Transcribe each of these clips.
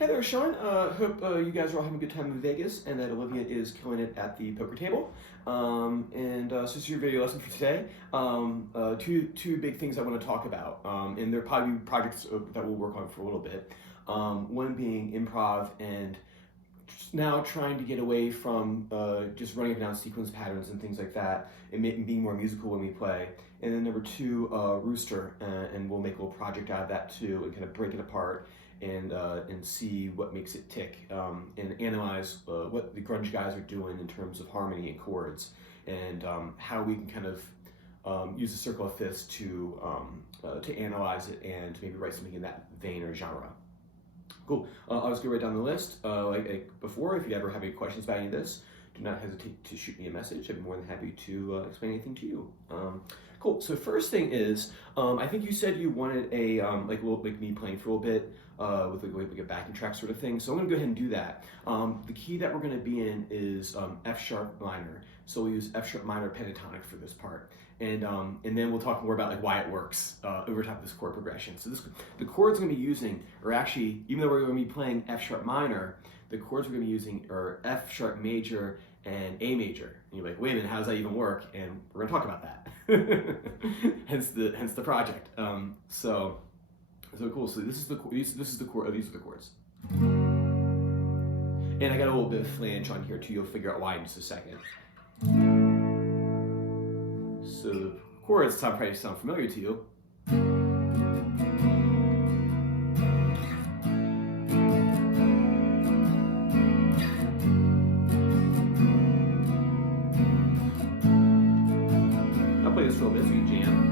Hey there, Sean. Hope you guys are all having a good time in Vegas and that Olivia is killing it at the poker table. So this is your video lesson for today. Two big things I want to talk about, and they're probably projects that we'll work on for a little bit. One being improv and now trying to get away from just running up and down sequence patterns and things like that and being more musical when we play. And then number two, Rooster, and we'll make a little project out of that too and kind of break it apart and see what makes it tick and analyze what the grunge guys are doing in terms of harmony and chords and how we can kind of use the circle of fifths to analyze it and maybe write something in that vein or genre. Cool. I'll just go right down the list. Like before, if you ever have any questions about any of this, do not hesitate to shoot me a message. I'd be more than happy to explain anything to you. Cool. So first thing is, I think you said you wanted a like me playing for a little bit with like a backing track sort of thing. So I'm gonna go ahead and do that. The key that we're gonna be in is F sharp minor. So we'll use F sharp minor pentatonic for this part. And then we'll talk more about like why it works over top of this chord progression. So the chords we're gonna be using are actually, even though we're gonna be playing F sharp minor, the chords we're gonna be using are F sharp major and A major. And you're like, wait a minute, how does that even work? And we're gonna talk about that. hence the project. So cool. So this is the chord. These are the chords. And I got a little bit of flange on here too. You'll figure out why in just a second. So the chords probably sound familiar to you. I'll play this for a little bit so you can jam.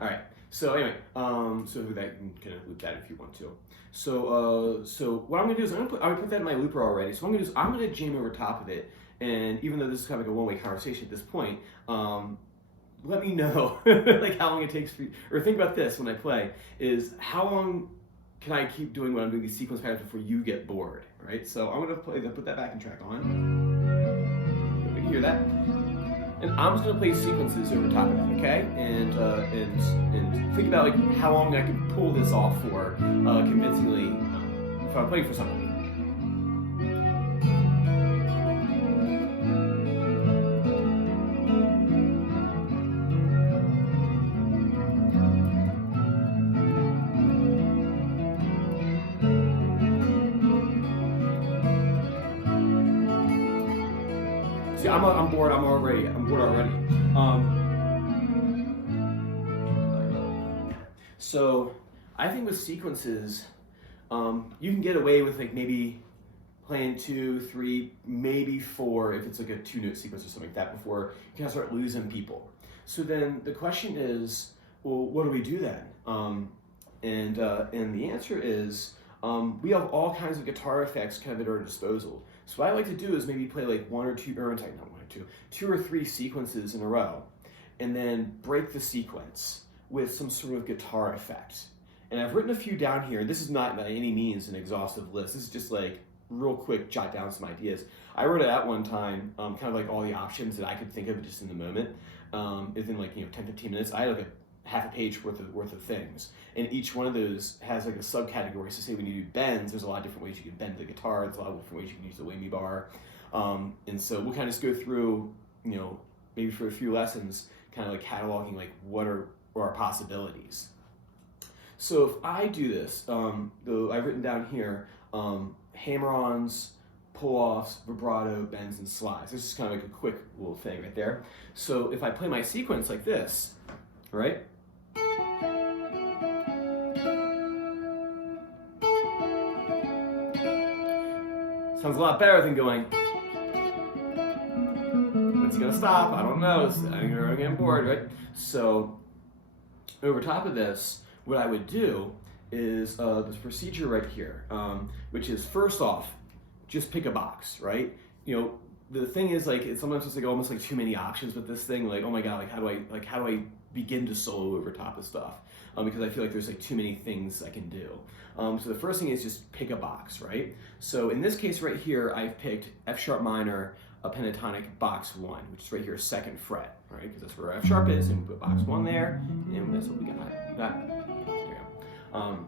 All right. So anyway, so that you can kind of loop that if you want to. So what I'm gonna do is I put that in my looper already. So what I'm gonna do is I'm gonna jam over top of it. And even though this is kind of like a one-way conversation at this point, let me know like how long it takes for you, or think about this when I play, is how long can I keep doing what I'm doing these sequence patterns before you get bored, right? So I'm gonna put that backing track on. You can hear that. And I'm just gonna play sequences over top of that, okay? And think about like how long I can pull this off for convincingly if I'm playing for somebody. See, I'm bored. I'm bored already. So I think with sequences, you can get away with like maybe playing 2, 3, maybe 4 if it's like a 2-note sequence or something like that before you kind of start losing people. So then the question is, well, what do we do then? And the answer is, we have all kinds of guitar effects kind of at our disposal. So what I like to do is maybe play like 2 or 3 sequences in a row, and then break the sequence with some sort of guitar effect. And I've written a few down here, and this is not by any means an exhaustive list. This is just like real quick, jot down some ideas. I wrote it out one time, kind of like all the options that I could think of just in the moment. Within like 10-15 minutes, I had like half a page worth of things, and each one of those has like a subcategory. So say when you do bends, there's a lot of different ways you can bend the guitar. There's a lot of different ways you can use the whammy bar, and so we'll kind of just go through, maybe for a few lessons, kind of like cataloging like what are our possibilities. So if I do this, I've written down here hammer-ons, pull-offs, vibrato, bends, and slides. This is kind of like a quick little thing right there. So if I play my sequence like this, right? Sounds a lot better than going. When's he gonna stop? I don't know. I'm gonna get bored, right? So over top of this, what I would do is this procedure right here, which is first off, just pick a box, right? You know, the thing is like sometimes it's like almost like too many options with this thing. Like, oh my god, like how do I begin to solo over top of stuff? Because I feel like there's like too many things I can do. So the first thing is just pick a box, right? So in this case right here, I've picked F sharp minor, a pentatonic box 1, which is right here, 2nd fret, right? Because that's where F sharp is, and we put box 1 there, and that's what we got. There you go.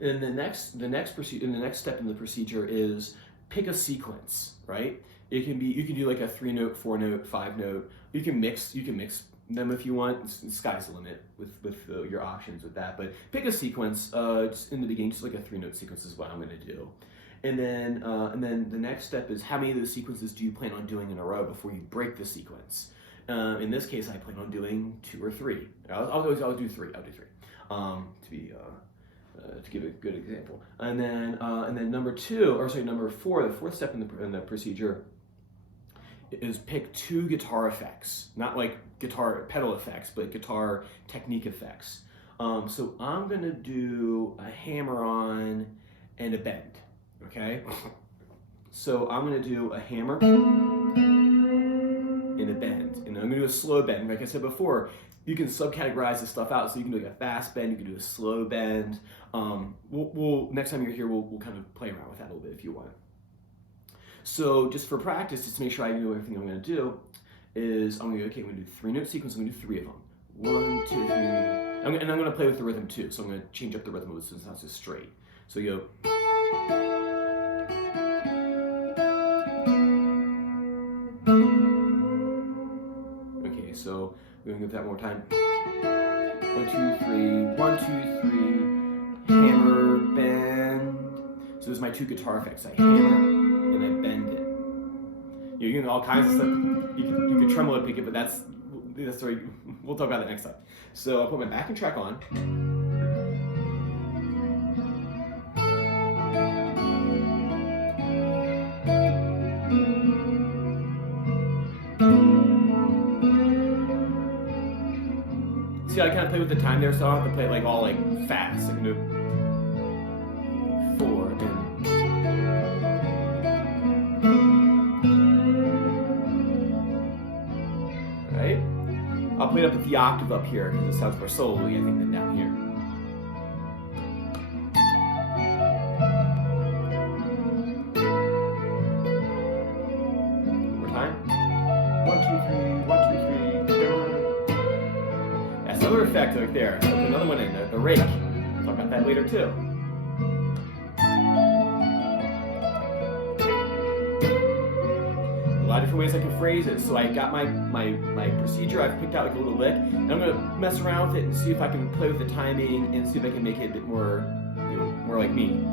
And the next step in the procedure is pick a sequence, right? You can do like a 3-note, 4-note, 5-note. You can mix them if you want. The sky's the limit with your options with that. But pick a sequence. Just in the beginning, just like a 3-note sequence is what I'm going to do. And then the next step is how many of those sequences do you plan on doing in a row before you break the sequence? In this case, I plan on doing 2 or 3. I'll do 3. I'll do 3. To give a good example. And then number 4, the fourth step in the procedure is pick 2 guitar effects, not like guitar pedal effects, but guitar technique effects. So I'm gonna do a hammer-on and a bend. Okay, so I'm gonna do a hammer and a bend, and I'm gonna do a slow bend. Like I said before, you can subcategorize this stuff out, so you can do like a fast bend, you can do a slow bend. We'll next time you're here, we'll kind of play around with that a little bit if you want. So just for practice, just to make sure I know everything I'm gonna do, is I'm gonna do 3-note sequence. I'm gonna do 3 of them. 1, 2, 3. And I'm gonna play with the rhythm too. So I'm gonna change up the rhythm so it's not just straight. So you go. Okay, so we're gonna give that one more time. 1, 2, 3. 1, 2, 3. Hammer, bend. So there's my 2 guitar effects. I hammer and I bend it. You can do all kinds of stuff. You can tremolo pick it, but that's right. We'll talk about that next time. So I'll put my backing track on. See, I kind of play with the time there, so I don't have to play it like all like fast. I can do 4 and right. I'll play it up with the octave up here because it sounds more solo-y, I think, than down here. One more time. 1, 2, 3. 1, 2, 3. That's another effect right there. I'll put another one in, the rake. I'll talk about that later too. A lot of different ways I can phrase it. So I got my procedure. I've picked out like a little lick, and I'm gonna mess around with it and see if I can play with the timing and see if I can make it a bit more, more like me.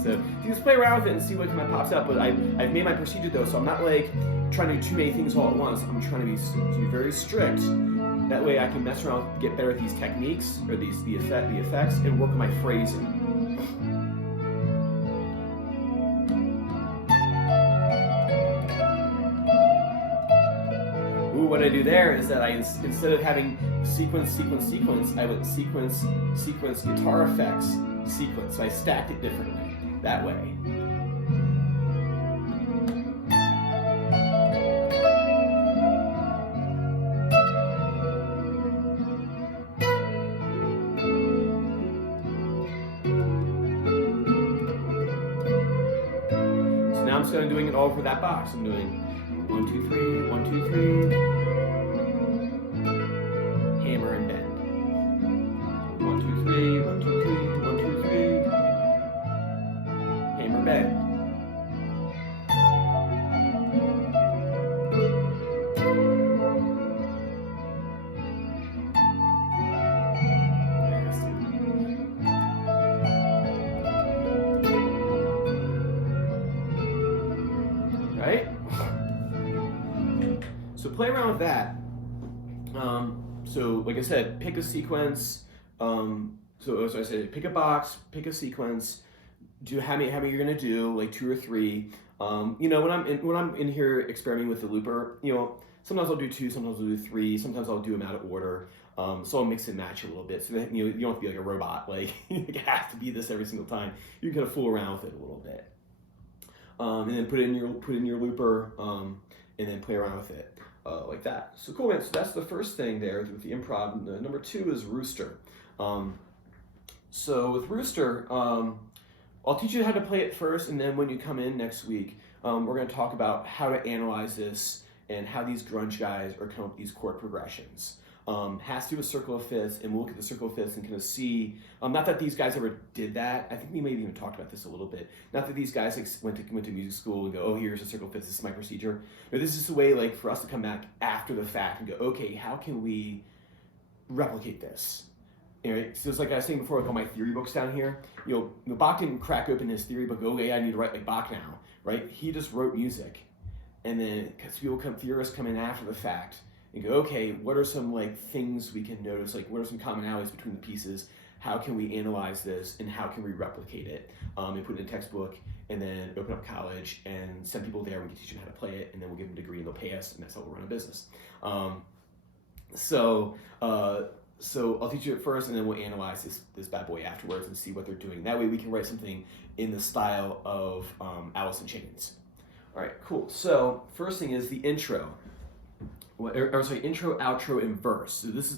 So you just play around with it and see what kind of pops up. But I've made my procedure though, so I'm not like trying to do too many things all at once. I'm trying to be very strict. That way I can mess around, get better at these techniques or the effects, and work on my phrasing. Ooh, what I do there is that instead of having sequence, I would sequence, guitar effects, sequence. So I stacked it differently. That way. So now I'm just doing it all over that box. I'm doing 1, 2, 3, 1, 2, 3. Hammer and bend. 1, 2, 3, 1, 2, 3. Bend. Right? So play around with that. So like I said, pick a sequence, So as I said, pick a box, pick a sequence, do how many you're gonna do, like 2 or 3. When I'm in here experimenting with the looper, sometimes I'll do 2, sometimes I'll do 3, sometimes I'll do them out of order. So I'll mix and match a little bit, so that you don't have to be like a robot, like it has to be this every single time. You can kind of fool around with it a little bit, and then put in your looper, and then play around with it like that. So cool, man. So that's the first thing there with the improv. Number 2 is Rooster. So with Rooster, I'll teach you how to play it first, and then when you come in next week, we're going to talk about how to analyze this and how these grunge guys are coming up with these chord progressions. Has to do with circle of fifths, and we'll look at the circle of fifths and kind of see, not that these guys ever did that. I think we maybe even talked about this a little bit. Not that these guys went to music school and go, oh, here's a circle of fifths, this is my procedure. But this is just a way like for us to come back after the fact and go, okay, how can we replicate this? So it's like I was saying before, like all my theory books down here. Bach didn't crack open his theory book, go, okay, I need to write like Bach now, right? He just wrote music. And then theorists come in after the fact and go, okay, what are some like things we can notice? Like what are some commonalities between the pieces? How can we analyze this and how can we replicate it? And put it in a textbook and then open up college and send people there. We can teach them how to play it and then we'll give them a degree and they'll pay us and that's how we'll run a business. So I'll teach you it first and then we'll analyze this bad boy afterwards and see what they're doing. That way we can write something in the style of Alice in Chains. All right, cool. So first thing is the intro. Intro, outro, and verse. So this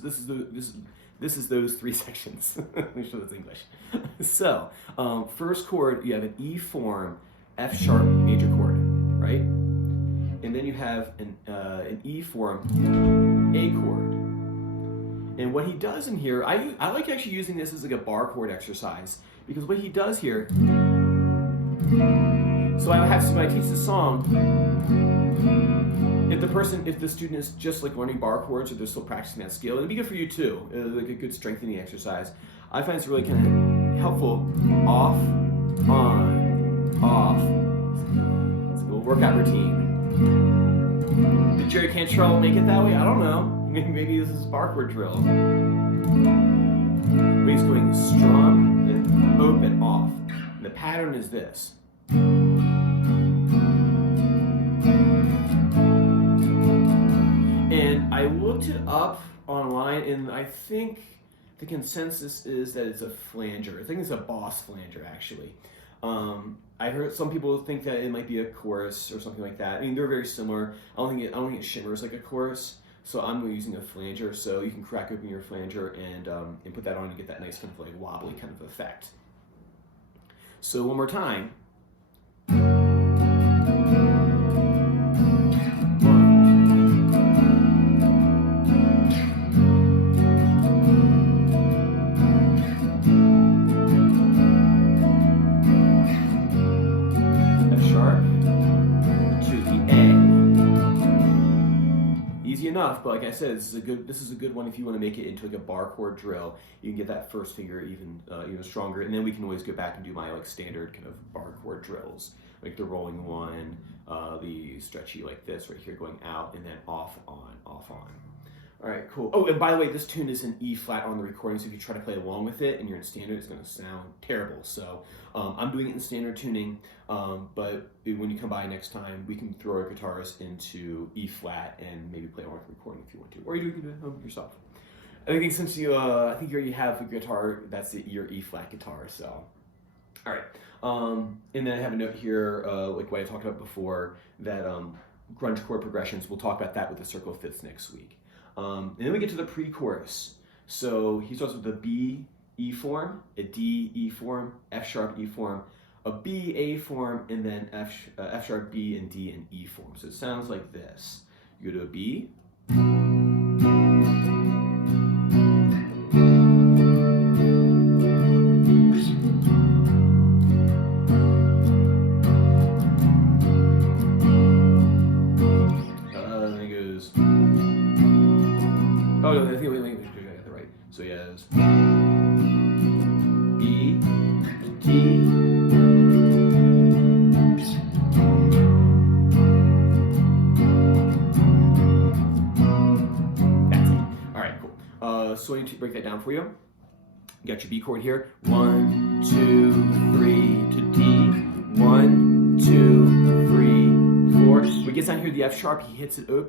is those 3 sections. Let me show this English. So first chord, you have an E form, F sharp major chord, right? And then you have an E form, A chord. And what he does in here, I like actually using this as like a bar chord exercise because what he does here. So when I teach the song, if the student is just like learning bar chords or they're still practicing that skill, it'd be good for you too, like a good strengthening exercise. I find it's really kind of helpful. Off, on, off. It's a little workout routine. Did Jerry Cantrell make it that way? I don't know. Maybe this is a bar chord drill. But he's going strum, then open, off. And the pattern is this. And I looked it up online, and I think the consensus is that it's a flanger. I think it's a boss flanger, actually. I heard some people think that it might be a chorus or something like that. I mean, they're very similar. I don't think it shimmers like a chorus. So I'm using a flanger. So you can crack open your flanger and put that on and get that nice kind of like wobbly kind of effect. So one more time. Enough, but like I said, this is a good one if you want to make it into like a bar chord drill. You can get that first finger even stronger, and then we can always go back and do my like standard kind of bar chord drills, like the rolling one, the stretchy like this right here, going out and then off on, off on. All right, cool. Oh, and by the way, this tune is in E flat on the recording, so if you try to play along with it and you're in standard, it's going to sound terrible. So I'm doing it in standard tuning, but when you come by next time, we can throw our guitars into E flat and maybe play along with the recording if you want to, or you can do it at home yourself. I think since you already have a guitar, that's your E flat guitar. So, all right. And then I have a note here, like what I talked about before, that grunge chord progressions. We'll talk about that with the circle of fifths next week. And then we get to the pre-chorus. So he starts with a B, E form, a D, E form, F sharp, E form, a B, A form, and then F sharp, B, and D, and E form. So it sounds like this. You go to a B. So he has E, D, that's it. All right, cool. So I need to break that down for you. You got your B chord here. 1, 2, 3 to D. 1, 2, 3, 4. When he gets down here, the F sharp, he hits it open.